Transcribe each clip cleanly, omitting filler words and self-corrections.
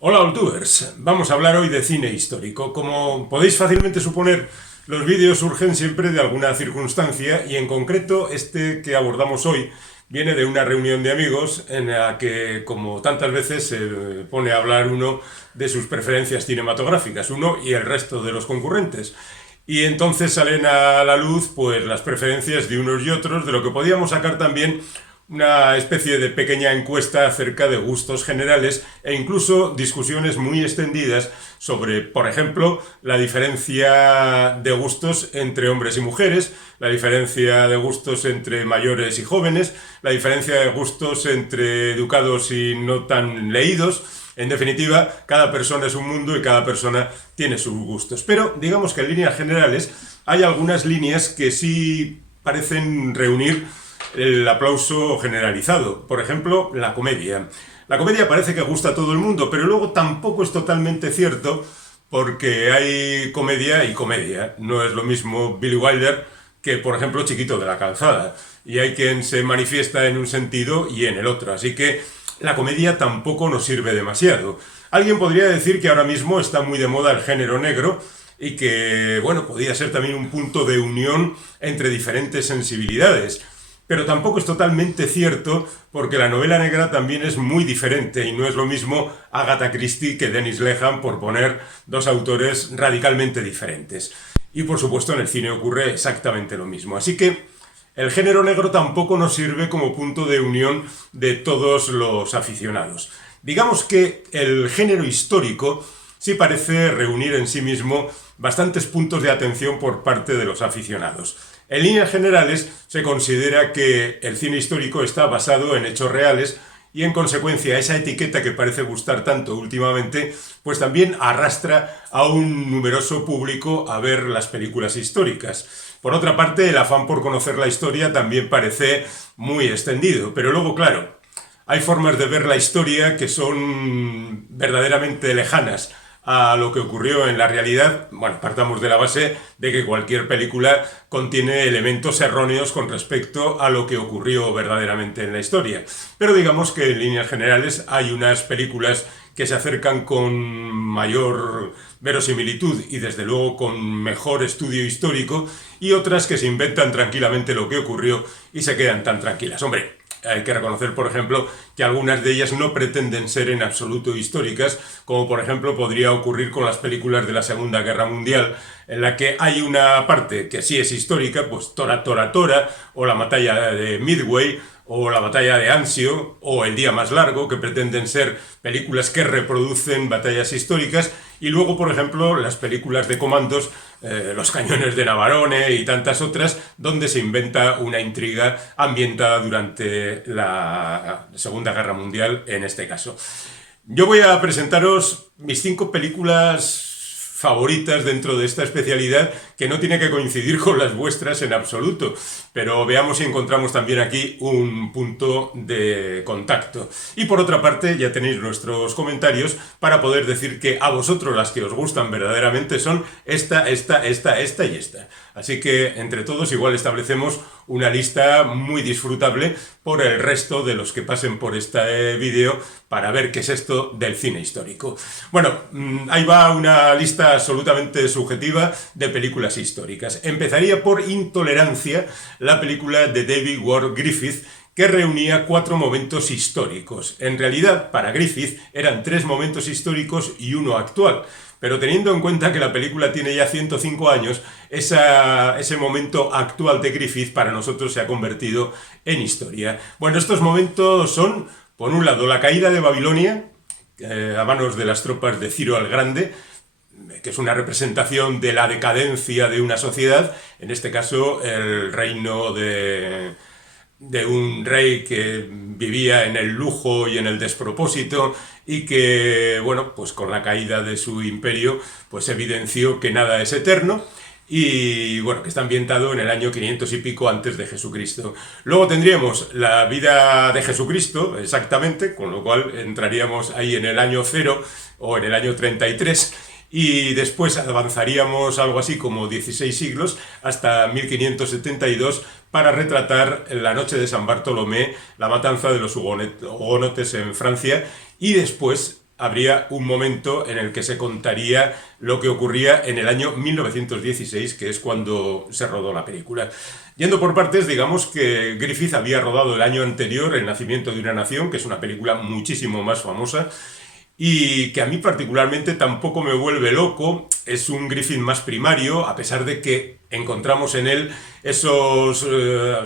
Hola, Oltubers. Vamos a hablar hoy de cine histórico. Como podéis fácilmente suponer, los vídeos surgen siempre de alguna circunstancia y en concreto este que abordamos hoy viene de una reunión de amigos en la que, como tantas veces, se pone a hablar uno de sus preferencias cinematográficas, uno y el resto de los concurrentes. Y entonces salen a la luz pues las preferencias de unos y otros, de lo que podíamos sacar también una especie de pequeña encuesta acerca de gustos generales e incluso discusiones muy extendidas sobre, por ejemplo, la diferencia de gustos entre hombres y mujeres, la diferencia de gustos entre mayores y jóvenes, la diferencia de gustos entre educados y no tan leídos. En definitiva, cada persona es un mundo y cada persona tiene sus gustos. Pero digamos que en líneas generales hay algunas líneas que sí parecen reunir el aplauso generalizado. Por ejemplo, la comedia. La comedia parece que gusta a todo el mundo, pero luego tampoco es totalmente cierto porque hay comedia y comedia. No es lo mismo Billy Wilder que, por ejemplo, Chiquito de la Calzada. Y hay quien se manifiesta en un sentido y en el otro. Así que la comedia tampoco nos sirve demasiado. Alguien podría decir que ahora mismo está muy de moda el género negro y que, bueno, podría ser también un punto de unión entre diferentes sensibilidades. Pero tampoco es totalmente cierto porque la novela negra también es muy diferente y no es lo mismo Agatha Christie que Dennis Leham, por poner dos autores radicalmente diferentes. Y por supuesto en el cine ocurre exactamente lo mismo. Así que el género negro tampoco nos sirve como punto de unión de todos los aficionados. Digamos que el género histórico sí parece reunir en sí mismo bastantes puntos de atención por parte de los aficionados. En líneas generales, se considera que el cine histórico está basado en hechos reales y, en consecuencia, esa etiqueta que parece gustar tanto últimamente, pues también arrastra a un numeroso público a ver las películas históricas. Por otra parte, el afán por conocer la historia también parece muy extendido, pero luego, claro, hay formas de ver la historia que son verdaderamente lejanas a lo que ocurrió en la realidad. Bueno, partamos de la base de que cualquier película contiene elementos erróneos con respecto a lo que ocurrió verdaderamente en la historia. Pero digamos que en líneas generales hay unas películas que se acercan con mayor verosimilitud y desde luego con mejor estudio histórico y otras que se inventan tranquilamente lo que ocurrió y se quedan tan tranquilas. Hombre, hay que reconocer, por ejemplo, que algunas de ellas no pretenden ser en absoluto históricas, como por ejemplo podría ocurrir con las películas de la Segunda Guerra Mundial, en la que hay una parte que sí es histórica, pues Tora Tora Tora, o la batalla de Midway, o la batalla de Anzio, o El día más largo, que pretenden ser películas que reproducen batallas históricas, y luego, por ejemplo, las películas de comandos, Los cañones de Navarone y tantas otras, donde se inventa una intriga ambientada durante la Segunda Guerra Mundial, en este caso. Yo voy a presentaros mis 5 películas favoritas dentro de esta especialidad, que no tiene que coincidir con las vuestras en absoluto, pero veamos si encontramos también aquí un punto de contacto. Y por otra parte, ya tenéis nuestros comentarios para poder decir que a vosotros las que os gustan verdaderamente son esta y esta. Así que entre todos igual establecemos una lista muy disfrutable por el resto de los que pasen por este vídeo para ver qué es esto del cine histórico. Bueno, ahí va una lista absolutamente subjetiva de películas históricas. Empezaría por Intolerancia, la película de David Ward Griffith, que reunía 4 momentos históricos. En realidad, para Griffith eran 3 momentos históricos y uno actual. Pero teniendo en cuenta que la película tiene ya 105 años, ese momento actual de Griffith para nosotros se ha convertido en historia. Bueno, estos momentos son, por un lado, la caída de Babilonia, a manos de las tropas de Ciro el Grande, que es una representación de la decadencia de una sociedad, en este caso el reino de un rey que vivía en el lujo y en el despropósito y que, bueno, pues con la caída de su imperio, pues evidenció que nada es eterno y, bueno, que está ambientado en el año 500 y pico antes de Jesucristo. Luego tendríamos la vida de Jesucristo, exactamente, con lo cual entraríamos ahí en el año 0 o en el año 33, y después avanzaríamos algo así como 16 siglos hasta 1572 para retratar la noche de San Bartolomé, la matanza de los hugonotes en Francia, y después habría un momento en el que se contaría lo que ocurría en el año 1916, que es cuando se rodó la película. Yendo por partes, digamos que Griffith había rodado el año anterior El nacimiento de una nación, que es una película muchísimo más famosa, y que a mí particularmente tampoco me vuelve loco. Es un Griffith más primario, a pesar de que encontramos en él esos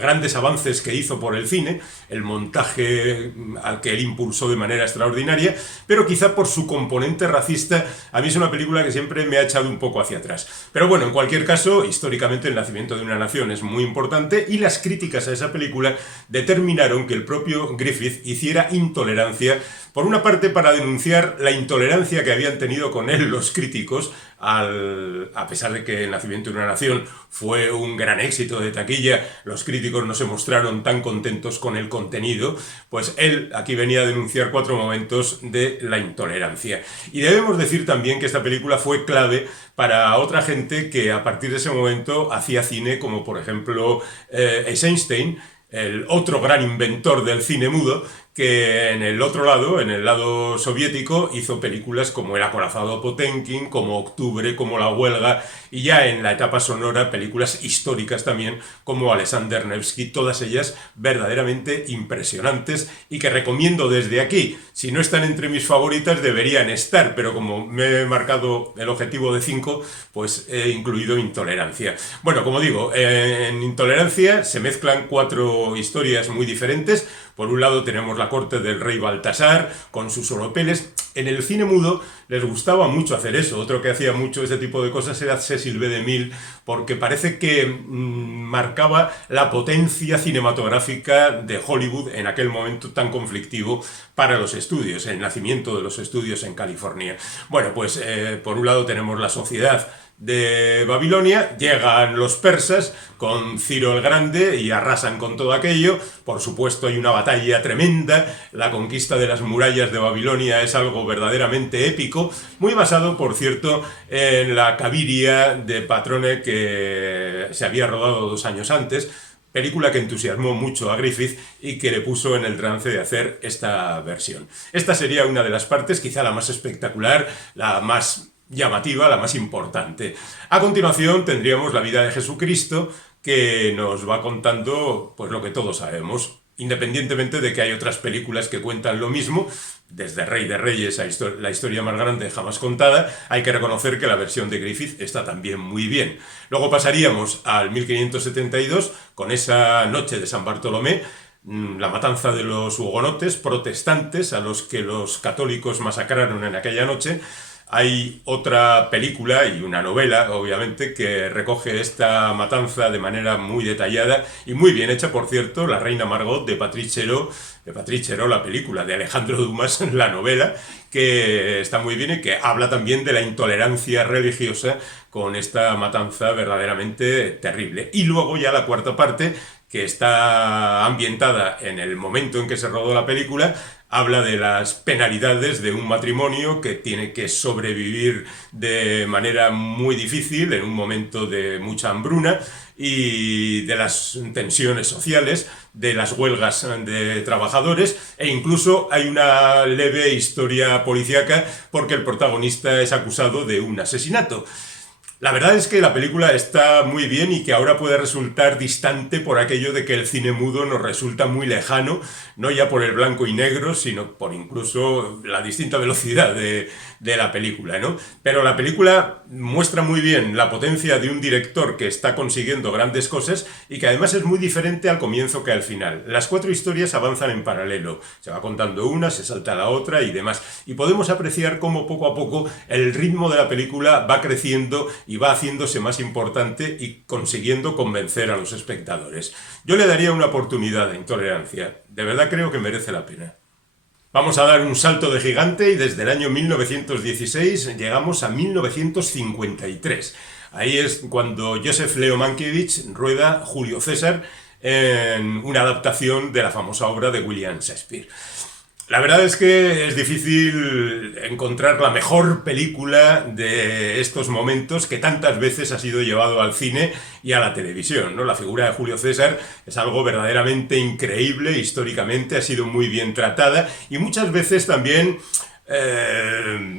grandes avances que hizo por el cine, el montaje al que él impulsó de manera extraordinaria, pero quizá por su componente racista, a mí es una película que siempre me ha echado un poco hacia atrás. Pero bueno, en cualquier caso, históricamente El nacimiento de una nación es muy importante, y las críticas a esa película determinaron que el propio Griffith hiciera intolerancia, por una parte para denunciar la intolerancia que habían tenido con él los críticos, a pesar de que El nacimiento de una nación fue un gran éxito de taquilla, los críticos no se mostraron tan contentos con el contenido, pues él aquí venía a denunciar 4 momentos de la intolerancia. Y debemos decir también que esta película fue clave para otra gente que a partir de ese momento hacía cine, como por ejemplo Eisenstein, el otro gran inventor del cine mudo, que en el otro lado, en el lado soviético, hizo películas como El acorazado Potemkin, como Octubre, como La huelga, y ya en la etapa sonora películas históricas también, como Alexander Nevsky, todas ellas verdaderamente impresionantes y que recomiendo desde aquí. Si no están entre mis favoritas deberían estar, pero como me he marcado el objetivo de 5, pues he incluido Intolerancia. Bueno, como digo, en Intolerancia se mezclan 4 historias muy diferentes. Por un lado tenemos la corte del rey Baltasar, con sus oropeles. En el cine mudo les gustaba mucho hacer eso. Otro que hacía mucho ese tipo de cosas era Cecil B. DeMille, porque parece que marcaba la potencia cinematográfica de Hollywood en aquel momento tan conflictivo para los estudios, el nacimiento de los estudios en California. Bueno, pues por un lado tenemos la sociedad de Babilonia, llegan los persas con Ciro el Grande y arrasan con todo aquello. Por supuesto hay una batalla tremenda, la conquista de las murallas de Babilonia es algo verdaderamente épico, muy basado, por cierto, en la Cabiria de Patrone que se había rodado 2 años antes, película que entusiasmó mucho a Griffith y que le puso en el trance de hacer esta versión. Esta sería una de las partes, quizá la más espectacular, la más llamativa, la más importante. A continuación tendríamos la vida de Jesucristo, que nos va contando pues lo que todos sabemos, independientemente de que hay otras películas que cuentan lo mismo, desde Rey de Reyes a la historia más grande jamás contada. Hay que reconocer que la versión de Griffith está también muy bien. Luego pasaríamos al 1572 con esa noche de San Bartolomé, la matanza de los hugonotes protestantes a los que los católicos masacraron en aquella noche. Hay otra película y una novela, obviamente, que recoge esta matanza de manera muy detallada y muy bien hecha, por cierto, La reina Margot de Patrice Chéreau, la película, de Alejandro Dumas, la novela, que está muy bien y que habla también de la intolerancia religiosa con esta matanza verdaderamente terrible. Y luego ya la cuarta parte, que está ambientada en el momento en que se rodó la película, habla de las penalidades de un matrimonio que tiene que sobrevivir de manera muy difícil en un momento de mucha hambruna, y de las tensiones sociales, de las huelgas de trabajadores, e incluso hay una leve historia policíaca porque el protagonista es acusado de un asesinato. La verdad es que la película está muy bien y que ahora puede resultar distante por aquello de que el cine mudo nos resulta muy lejano, no ya por el blanco y negro, sino por incluso la distinta velocidad de la película, ¿no? Pero la película muestra muy bien la potencia de un director que está consiguiendo grandes cosas y que además es muy diferente al comienzo que al final. Las 4 historias avanzan en paralelo, se va contando una, se salta la otra y demás, y podemos apreciar cómo poco a poco el ritmo de la película va creciendo y va haciéndose más importante y consiguiendo convencer a los espectadores. Yo le daría una oportunidad a Intolerancia. De verdad creo que merece la pena. Vamos a dar un salto de gigante y desde el año 1916 llegamos a 1953. Ahí es cuando Joseph Leo Mankiewicz rueda Julio César en una adaptación de la famosa obra de William Shakespeare. La verdad es que es difícil encontrar la mejor película de estos momentos que tantas veces ha sido llevado al cine y a la televisión, ¿no? La figura de Julio César es algo verdaderamente increíble, históricamente ha sido muy bien tratada y muchas veces también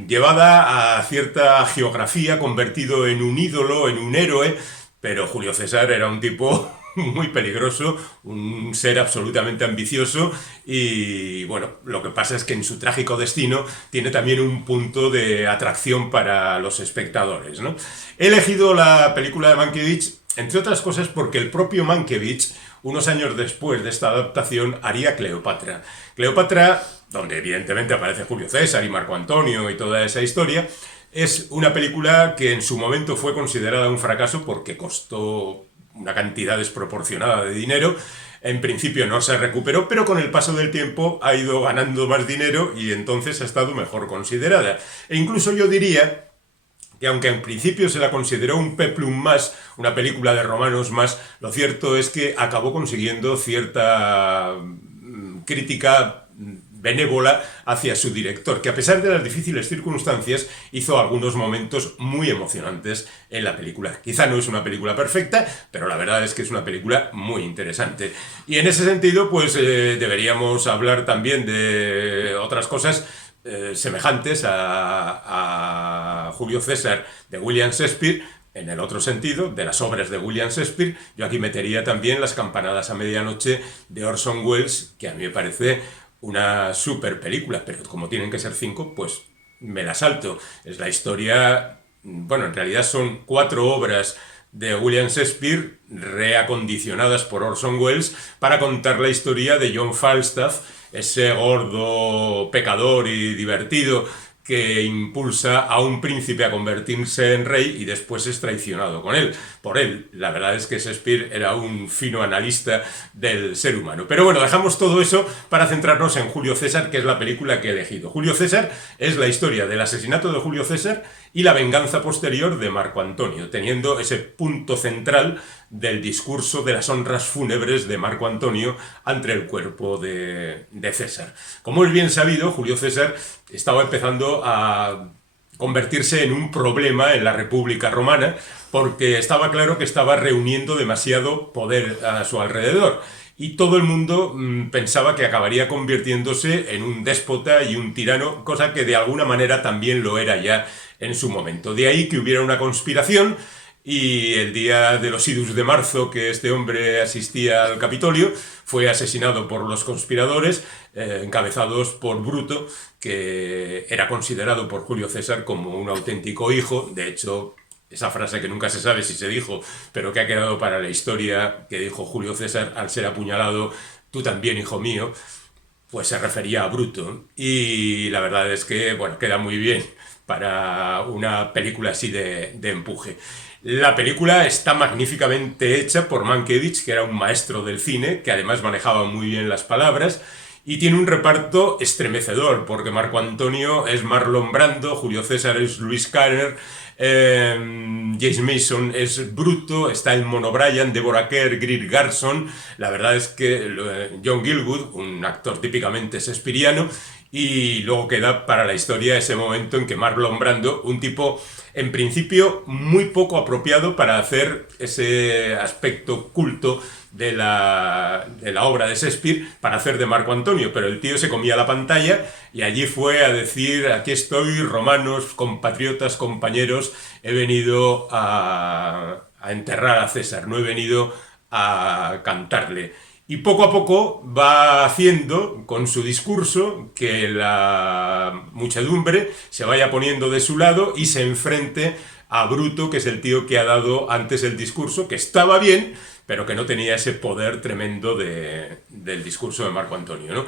llevada a cierta geografía, convertido en un ídolo, en un héroe, pero Julio César era un tipo muy peligroso, un ser absolutamente ambicioso y bueno, lo que pasa es que en su trágico destino tiene también un punto de atracción para los espectadores, ¿no? He elegido la película de Mankiewicz, entre otras cosas, porque el propio Mankiewicz, unos años después de esta adaptación, haría Cleopatra. Cleopatra, donde evidentemente aparece Julio César y Marco Antonio y toda esa historia, es una película que en su momento fue considerada un fracaso porque costó una cantidad desproporcionada de dinero. En principio no se recuperó, pero con el paso del tiempo ha ido ganando más dinero y entonces ha estado mejor considerada. E incluso yo diría que aunque en principio se la consideró un peplum más, una película de romanos más, lo cierto es que acabó consiguiendo cierta crítica benévola hacia su director, que a pesar de las difíciles circunstancias hizo algunos momentos muy emocionantes en la película. Quizá no es una película perfecta, pero la verdad es que es una película muy interesante. Y en ese sentido, pues deberíamos hablar también de otras cosas semejantes a Julio César de William Shakespeare. En el otro sentido, de las obras de William Shakespeare, yo aquí metería también Las campanadas a medianoche de Orson Welles, que a mí me parece una super película, pero como tienen que ser 5, pues me la salto. Es la historia, bueno, en realidad son 4 obras de William Shakespeare reacondicionadas por Orson Welles para contar la historia de John Falstaff, ese gordo pecador y divertido que impulsa a un príncipe a convertirse en rey y después es traicionado por él. La verdad es que Shakespeare era un fino analista del ser humano. Pero bueno, dejamos todo eso para centrarnos en Julio César, que es la película que he elegido. Julio César es la historia del asesinato de Julio César y la venganza posterior de Marco Antonio, teniendo ese punto central del discurso de las honras fúnebres de Marco Antonio ante el cuerpo de César. Como es bien sabido, Julio César estaba empezando a convertirse en un problema en la República Romana porque estaba claro que estaba reuniendo demasiado poder a su alrededor y todo el mundo pensaba que acabaría convirtiéndose en un déspota y un tirano, cosa que de alguna manera también lo era ya en su momento. De ahí que hubiera una conspiración y el día de los idus de marzo que este hombre asistía al Capitolio fue asesinado por los conspiradores encabezados por Bruto, que era considerado por Julio César como un auténtico hijo. De hecho, esa frase que nunca se sabe si se dijo, pero que ha quedado para la historia, que dijo Julio César al ser apuñalado: tú también, hijo mío, pues se refería a Bruto. Y la verdad es que, bueno, queda muy bien para una película así de empuje. La película está magníficamente hecha por Mankiewicz, que era un maestro del cine, que además manejaba muy bien las palabras, y tiene un reparto estremecedor, porque Marco Antonio es Marlon Brando, Julio César es Luis Carner, James Mason es Bruto, está el Mono Bryan, Deborah Kerr, Greer Garson. La verdad es que John Gielgud, un actor típicamente shakespeariano, y luego queda para la historia ese momento en que Marlon Brando, un tipo en principio muy poco apropiado para hacer ese aspecto culto de la obra de Shakespeare, para hacer de Marco Antonio, pero el tío se comía la pantalla y allí fue a decir: aquí estoy, romanos, compatriotas, compañeros, he venido a enterrar a César, no he venido a cantarle. Y poco a poco va haciendo con su discurso que la muchedumbre se vaya poniendo de su lado y se enfrente a Bruto, que es el tío que ha dado antes el discurso, que estaba bien, pero que no tenía ese poder tremendo del discurso de Marco Antonio, ¿no?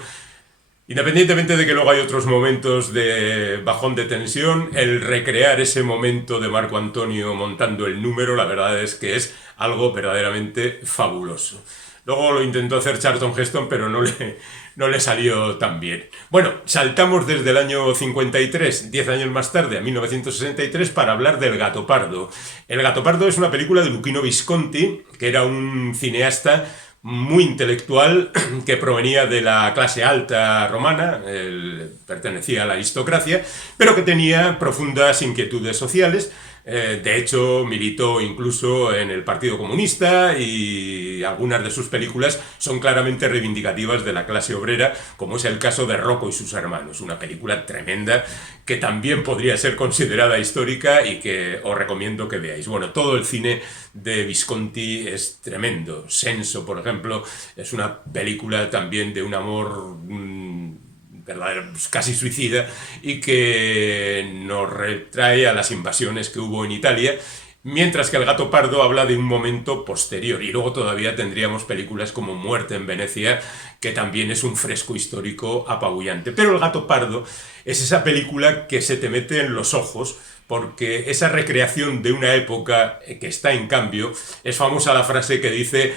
Independientemente de que luego hay otros momentos de bajón de tensión, el recrear ese momento de Marco Antonio montando el número, la verdad es que es algo verdaderamente fabuloso. Luego lo intentó hacer Charlton Heston, pero no le salió tan bien. Bueno, saltamos desde el año 53, 10 años más tarde, a 1963, para hablar del Gato Pardo. El Gato Pardo es una película de Luchino Visconti, que era un cineasta muy intelectual, que provenía de la clase alta romana, pertenecía a la aristocracia, pero que tenía profundas inquietudes sociales. De hecho, militó incluso en el Partido Comunista y algunas de sus películas son claramente reivindicativas de la clase obrera, como es el caso de Rocco y sus hermanos, una película tremenda que también podría ser considerada histórica y que os recomiendo que veáis. Bueno, todo el cine de Visconti es tremendo. Senso, por ejemplo, es una película también de un amor verdadero, casi suicida, y que nos retrae a las invasiones que hubo en Italia, mientras que El gato pardo habla de un momento posterior. Y luego todavía tendríamos películas como Muerte en Venecia, que también es un fresco histórico apabullante. Pero El gato pardo es esa película que se te mete en los ojos, porque esa recreación de una época que está en cambio, es famosa la frase que dice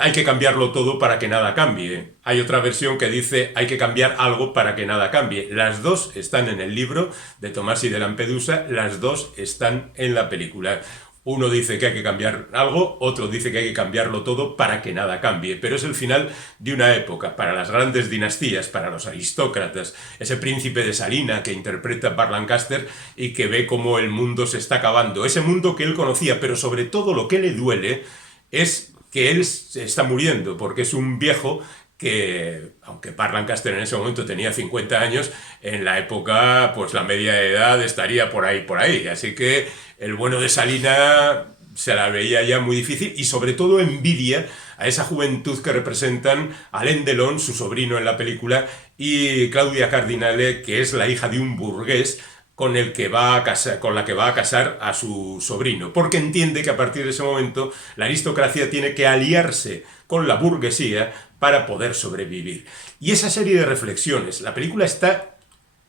hay que cambiarlo todo para que nada cambie. Hay otra versión que dice hay que cambiar algo para que nada cambie. Las dos están en el libro de Tomasi de Lampedusa, las dos están en la película. Uno dice que hay que cambiar algo, otro dice que hay que cambiarlo todo para que nada cambie. Pero es el final de una época, para las grandes dinastías, para los aristócratas, ese príncipe de Salina que interpreta Burt Lancaster y que ve cómo el mundo se está acabando. Ese mundo que él conocía, pero sobre todo lo que le duele es que él se está muriendo, porque es un viejo que, aunque Burt Lancaster en ese momento tenía 50 años, en la época, pues la media de edad estaría por ahí. Así que el bueno de Salina se la veía ya muy difícil y sobre todo envidia a esa juventud que representan Alain Delon, su sobrino en la película, y Claudia Cardinale, que es la hija de un burgués, con la que va a casar a su sobrino, porque entiende que a partir de ese momento la aristocracia tiene que aliarse con la burguesía para poder sobrevivir. Y esa serie de reflexiones, la película está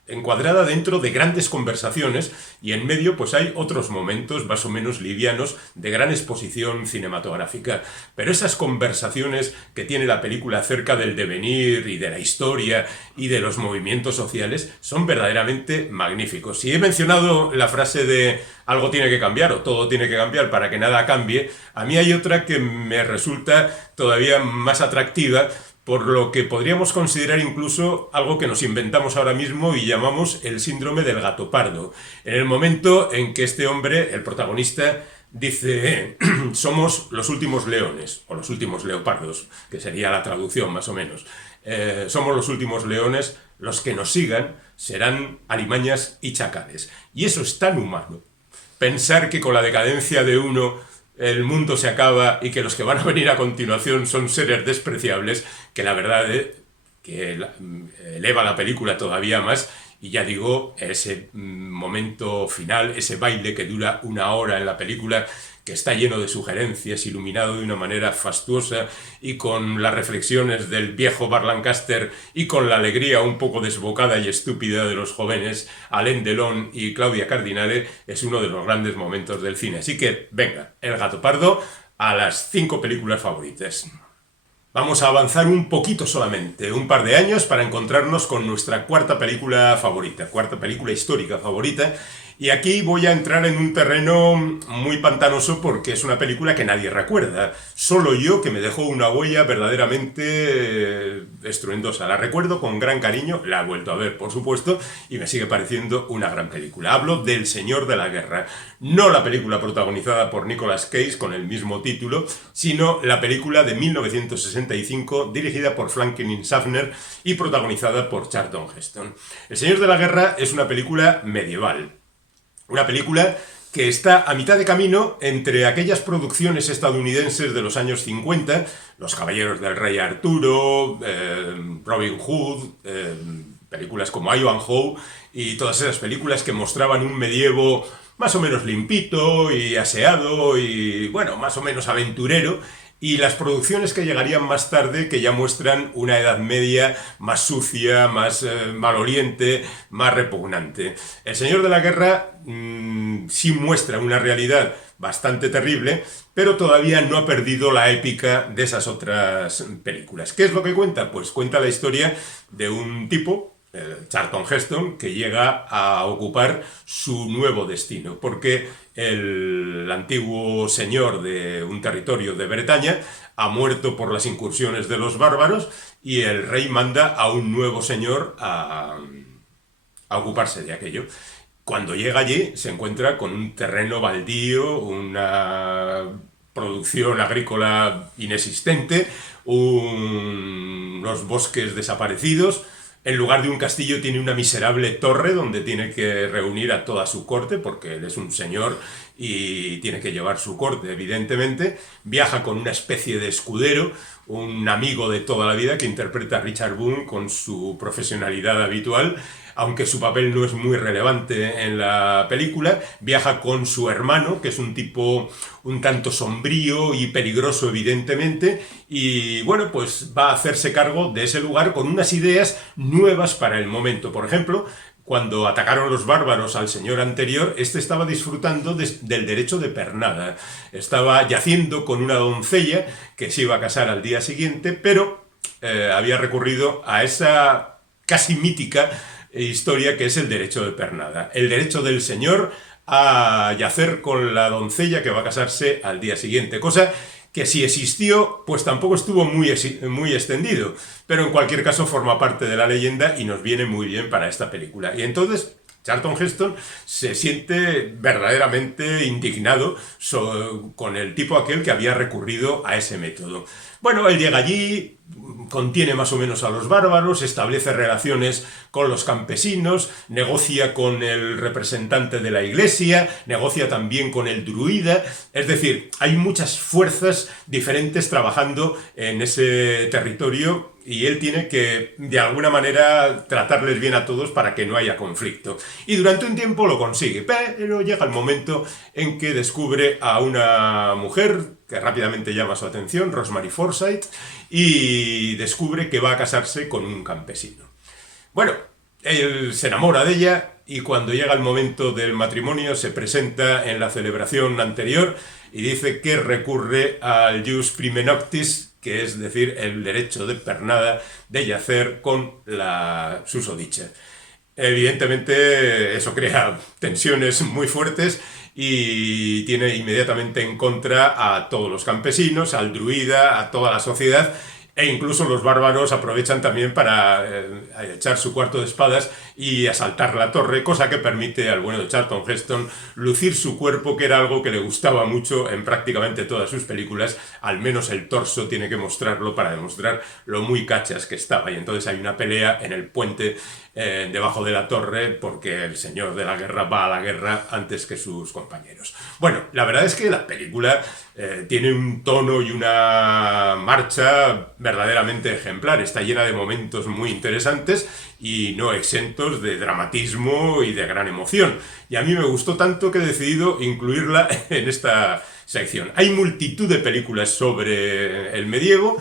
encuadrada dentro de grandes conversaciones y en medio pues hay otros momentos más o menos livianos de gran exposición cinematográfica. Pero esas conversaciones que tiene la película acerca del devenir y de la historia y de los movimientos sociales son verdaderamente magníficos. Si he mencionado la frase de algo tiene que cambiar o todo tiene que cambiar para que nada cambie, a mí hay otra que me resulta todavía más atractiva, por lo que podríamos considerar incluso algo que nos inventamos ahora mismo y llamamos el síndrome del gato pardo. En el momento en que este hombre, el protagonista, dice somos los últimos leones, o los últimos leopardos, que sería la traducción más o menos. Somos los últimos leones, los que nos sigan serán alimañas y chacales. Y eso es tan humano. Pensar que con la decadencia de uno el mundo se acaba y que los que van a venir a continuación son seres despreciables, que la verdad es que eleva la película todavía más. Y ya digo, ese momento final, ese baile que dura 1 hora en la película, que está lleno de sugerencias, iluminado de una manera fastuosa y con las reflexiones del viejo Burt Lancaster y con la alegría un poco desbocada y estúpida de los jóvenes Alain Delon y Claudia Cardinale, es uno de los grandes momentos del cine. Así que, venga, El gato pardo a las 5 películas favoritas. Vamos a avanzar un poquito solamente, un par de años, para encontrarnos con nuestra cuarta película favorita, cuarta película histórica favorita. Y aquí voy a entrar en un terreno muy pantanoso porque es una película que nadie recuerda. Solo yo, que me dejó una huella verdaderamente estruendosa. La recuerdo con gran cariño, la he vuelto a ver, por supuesto, y me sigue pareciendo una gran película. Hablo del Señor de la Guerra. No la película protagonizada por Nicolas Cage con el mismo título, sino la película de 1965 dirigida por Franklin Schaffner y protagonizada por Charlton Heston. El Señor de la Guerra es una película medieval. Una película que está a mitad de camino entre aquellas producciones estadounidenses de los años 50, Los Caballeros del Rey Arturo, Robin Hood, películas como Ivanhoe y todas esas películas que mostraban un medievo más o menos limpito y aseado y, bueno, más o menos aventurero, y las producciones que llegarían más tarde, que ya muestran una Edad Media más sucia, más maloliente, más repugnante. El Señor de la Guerra sí muestra una realidad bastante terrible, pero todavía no ha perdido la épica de esas otras películas. ¿Qué es lo que cuenta? Pues cuenta la historia de un tipo, Charlton Heston, que llega a ocupar su nuevo destino, porque el antiguo señor de un territorio de Bretaña ha muerto por las incursiones de los bárbaros y el rey manda a un nuevo señor a ocuparse de aquello. Cuando llega allí se encuentra con un terreno baldío, una producción agrícola inexistente, unos bosques desaparecidos. En lugar de un castillo tiene una miserable torre donde tiene que reunir a toda su corte, porque él es un señor y tiene que llevar su corte, evidentemente. Viaja con una especie de escudero, un amigo de toda la vida que interpreta a Richard Boone con su profesionalidad habitual, aunque su papel no es muy relevante en la película. Viaja con su hermano, que es un tipo un tanto sombrío y peligroso, evidentemente, y bueno, pues va a hacerse cargo de ese lugar con unas ideas nuevas para el momento. Por ejemplo, cuando atacaron los bárbaros al señor anterior, este estaba disfrutando del derecho de pernada. Estaba yaciendo con una doncella que se iba a casar al día siguiente, pero había recurrido a esa casi mítica historia que es el derecho de pernada. El derecho del señor a yacer con la doncella que va a casarse al día siguiente, cosa que si existió, pues tampoco estuvo muy extendido, pero en cualquier caso forma parte de la leyenda y nos viene muy bien para esta película. Y entonces Charlton Heston se siente verdaderamente indignado con el tipo aquel que había recurrido a ese método. Bueno, él llega allí, contiene más o menos a los bárbaros, establece relaciones con los campesinos, negocia con el representante de la iglesia, negocia también con el druida. Es decir, hay muchas fuerzas diferentes trabajando en ese territorio y él tiene que, de alguna manera, tratarles bien a todos para que no haya conflicto. Y durante un tiempo lo consigue, pero llega el momento en que descubre a una mujer que rápidamente llama su atención, Rosemary Forsyth, y descubre que va a casarse con un campesino. Bueno, él se enamora de ella y cuando llega el momento del matrimonio se presenta en la celebración anterior y dice que recurre al jus prime noctis, que es decir, el derecho de pernada de yacer con la susodicha. Evidentemente eso crea tensiones muy fuertes y tiene inmediatamente en contra a todos los campesinos, al druida, a toda la sociedad, e incluso los bárbaros aprovechan también para echar su cuarto de espadas y asaltar la torre, cosa que permite al bueno de Charlton Heston lucir su cuerpo, que era algo que le gustaba mucho en prácticamente todas sus películas. Al menos el torso tiene que mostrarlo para demostrar lo muy cachas que estaba. Y entonces hay una pelea en el puente debajo de la torre porque el señor de la guerra va a la guerra antes que sus compañeros. Bueno, la verdad es que la película tiene un tono y una marcha verdaderamente ejemplar. Está llena de momentos muy interesantes y no exentos de dramatismo y de gran emoción. Y a mí me gustó tanto que he decidido incluirla en esta sección. Hay multitud de películas sobre el medievo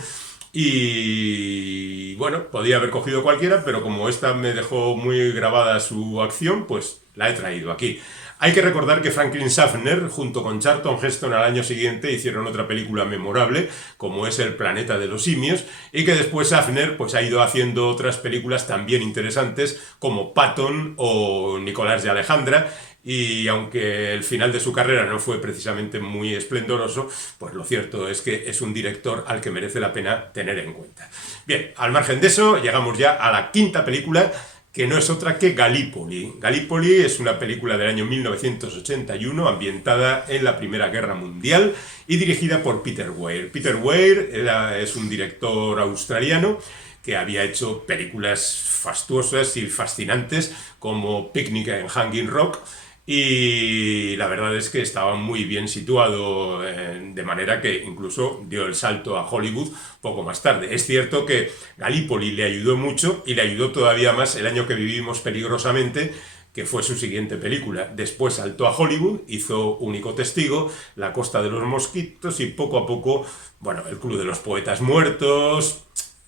y bueno, podía haber cogido cualquiera, pero como esta me dejó muy grabada su acción, pues la he traído aquí. Hay que recordar que Franklin Schaffner, junto con Charlton Heston al año siguiente, hicieron otra película memorable, como es El planeta de los simios, y que después Schaffner pues, ha ido haciendo otras películas también interesantes, como Patton o Nicolás de Alejandra, y aunque el final de su carrera no fue precisamente muy esplendoroso, pues lo cierto es que es un director al que merece la pena tener en cuenta. Bien, al margen de eso, llegamos ya a la quinta película, que no es otra que Gallipoli. Gallipoli es una película del año 1981 ambientada en la Primera Guerra Mundial y dirigida por Peter Weir. Peter Weir es un director australiano que había hecho películas fastuosas y fascinantes como Picnic en Hanging Rock, y la verdad es que estaba muy bien situado, de manera que incluso dio el salto a Hollywood poco más tarde. Es cierto que Gallipoli le ayudó mucho y le ayudó todavía más El año que vivimos peligrosamente, que fue su siguiente película. Después saltó a Hollywood, hizo Único testigo, La costa de los mosquitos y poco a poco, bueno, El club de los poetas muertos,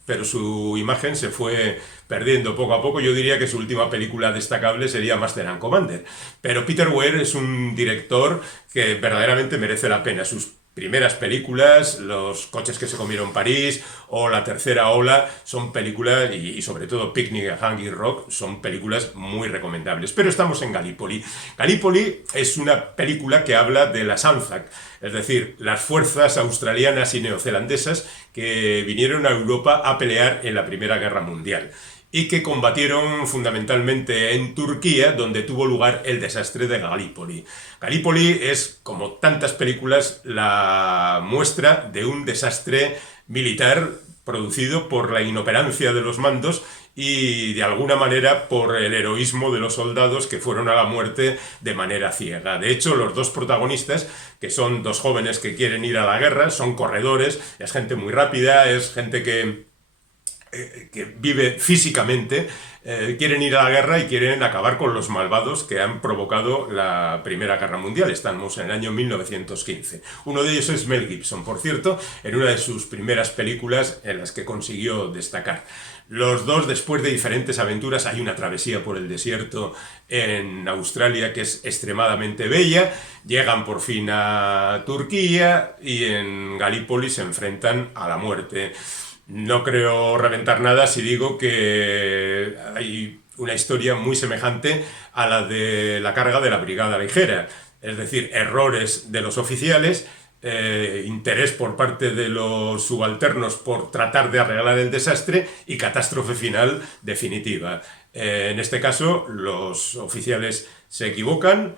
pero su imagen se fue perdiendo poco a poco. Yo diría que su última película destacable sería Master and Commander. Pero Peter Weir es un director que verdaderamente merece la pena. Sus primeras películas, Los coches que se comieron París o La tercera ola, son películas, y sobre todo Picnic en Hanging Rock, son películas muy recomendables. Pero estamos en Gallipoli. Gallipoli es una película que habla de las ANZAC, es decir, las fuerzas australianas y neozelandesas que vinieron a Europa a pelear en la Primera Guerra Mundial. y que combatieron fundamentalmente en Turquía, donde tuvo lugar el desastre de Galípoli. Galípoli es, como tantas películas, la muestra de un desastre militar producido por la inoperancia de los mandos y de alguna manera por el heroísmo de los soldados que fueron a la muerte de manera ciega. De hecho, los dos protagonistas, que son dos jóvenes que quieren ir a la guerra, son corredores, es gente muy rápida, es gente que vive físicamente, quieren ir a la guerra y quieren acabar con los malvados que han provocado la Primera Guerra Mundial. Estamos en el año 1915. Uno de ellos es Mel Gibson, por cierto, en una de sus primeras películas en las que consiguió destacar. Los dos, después de diferentes aventuras, hay una travesía por el desierto en Australia que es extremadamente bella, llegan por fin a Turquía y en Galípoli se enfrentan a la muerte. No creo reventar nada si digo que hay una historia muy semejante a la de la carga de la Brigada Ligera, es decir, errores de los oficiales, interés por parte de los subalternos por tratar de arreglar el desastre y catástrofe final definitiva. En este caso, los oficiales se equivocan.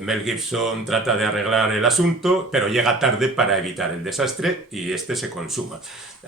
Mel Gibson trata de arreglar el asunto, pero llega tarde para evitar el desastre y este se consuma.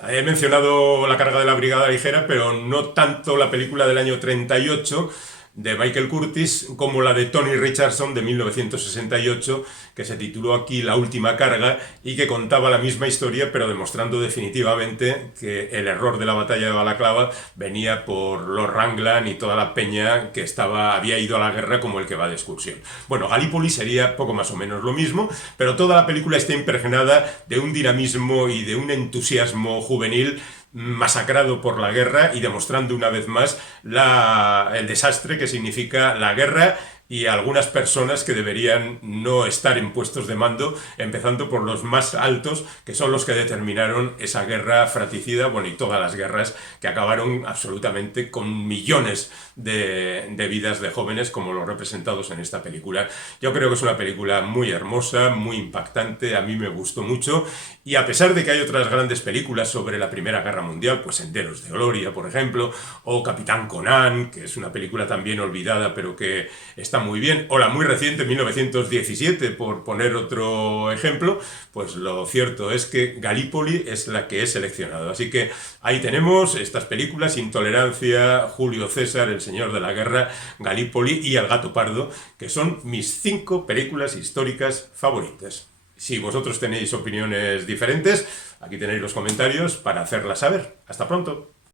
He mencionado la carga de la Brigada Ligera, pero no tanto la película del año 38 de Michael Curtis como la de Tony Richardson de 1968, que se tituló aquí La última carga y que contaba la misma historia, pero demostrando definitivamente que el error de la batalla de Balaclava venía por los Ranglan y toda la peña que había ido a la guerra como el que va de excursión. Bueno, Galípoli sería poco más o menos lo mismo, pero toda la película está impregnada de un dinamismo y de un entusiasmo juvenil masacrado por la guerra y demostrando una vez más el desastre que significa la guerra y algunas personas que deberían no estar en puestos de mando, empezando por los más altos, que son los que determinaron esa guerra fratricida, bueno, y todas las guerras que acabaron absolutamente con millones de vidas de jóvenes, como los representados en esta película. Yo creo que es una película muy hermosa, muy impactante, a mí me gustó mucho, y a pesar de que hay otras grandes películas sobre la Primera Guerra Mundial, pues Senderos de Gloria, por ejemplo, o Capitán Conan, que es una película también olvidada, pero que está muy bien, o la muy reciente 1917, por poner otro ejemplo, pues lo cierto es que Galípoli es la que he seleccionado. Así que ahí tenemos estas películas: Intolerancia, Julio César, El Señor de la Guerra, Galípoli y El Gato Pardo, que son mis 5 películas históricas favoritas. Si vosotros tenéis opiniones diferentes, aquí tenéis los comentarios para hacerlas saber. Hasta pronto.